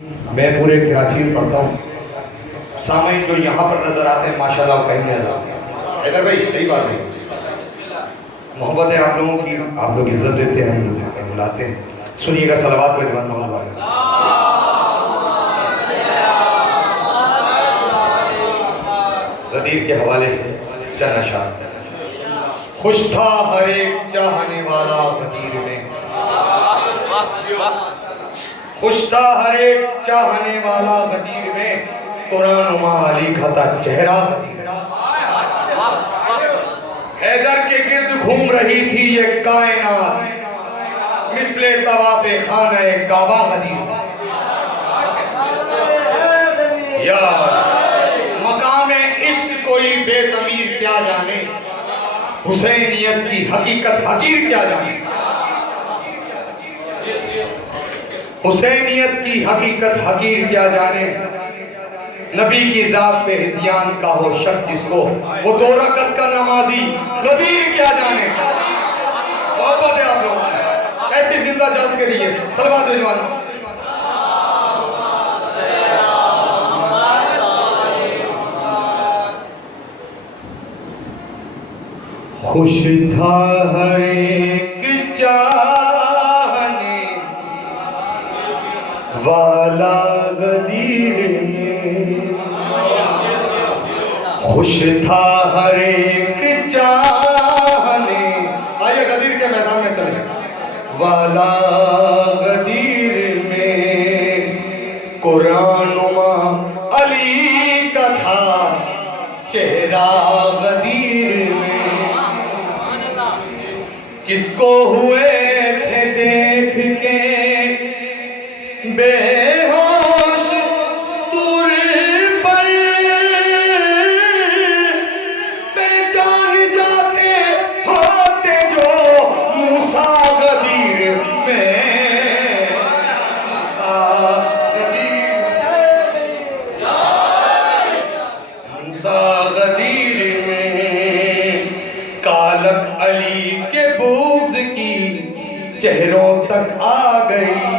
میں پورے کراچی میں پڑھتا ہوں. سامعین جو یہاں پر نظر آتے ہیں ماشاءاللہ وہ کہیں نہیں نظر. حیدر بھائی صحیح بات نہیں. محبت ہے آپ لوگوں کی, آپ لوگ عزت دیتے ہیں, ہم لوگ بلاتے ہیں. سنیے گا صلوات پہ جوان محمد والے. غدیر کے حوالے سے چند اشعار. خوش تھا ہر ایک چاہنے والا غدیر میں, خوش تھا ہر ایک چاہنے والا غدیر میں, قرآن و علی کا تھا چہرہ غدیر. حیدر کے گرد گھوم رہی تھی یہ کائنات, مثل طواف خانہ کعبہ غدیر. یا مقام عشق کوئی بے ضمیر کیا جانے, حسینیت کی حقیقت حقیر کیا جانے. حسینیت کی حقیقت حقیر کیا جانے. نبی کی ذات پہ ہذیان کا ہو شک جس کو, وہ 2 رکعت کا نمازی غدیر کیا جانے. محبت ہے آپ لوگ ایسی زندہ جلد کے لیے صلوات بھیجوانا. خوش تھا ہر ایک چاہنے والا غدیر میں, خوش تھا ہر ایک چاہنے, آئیے غدیر کے میدان میں چلیں, والا غدیر میں, قرآن و علی کا تھا چہرہ غدیر میں. کس کو ہوئے تھے دیکھ کے بے ہوش طور پر, پہچان جاتے ہوتے جو موسیٰ غدیر میں. موسیٰ غدیر میں کالک علی کے بغض کی چہروں تک آ گئی.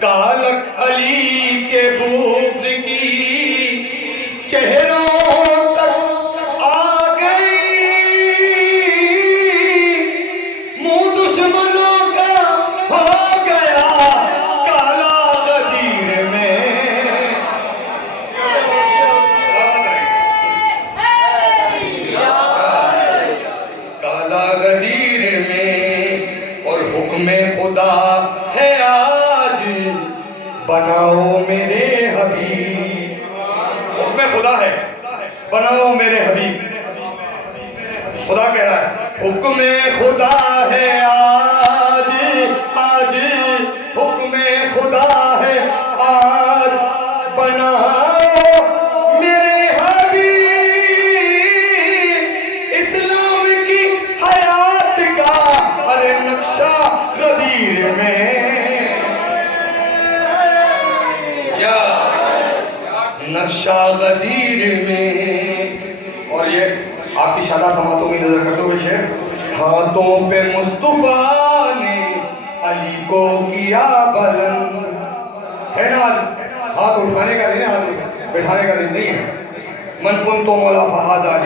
کالک علی کے بغض کی چہروں تک آ گئی. منہ دشمنوں کا ہو گیا کالا غدیر میں. غدیر میں اور حکم خدا ہے آج بناؤ میرے حبیب. حکم خدا ہے بناؤ میرے حبیب. خدا کہہ رہا ہے حکم خدا ہے آج, آج حکم خدا ہے آج بناؤ میرے حبیب. اسلام کی حیات کا ارے نقشہ غدیر میں, یا نقشہ غدیر میں. اور یہ آپ کی شادہ سماعتوں کی نظر کرتے ہوئے شعر. ہاتھوں پہ مصطفیٰ نے علی کو کیا بلند, ہے نا, ہاتھ اٹھانے کا دن ہے, ہاتھ بٹھانے کا دن نہیں ہے. من کن تو مولا فہد علی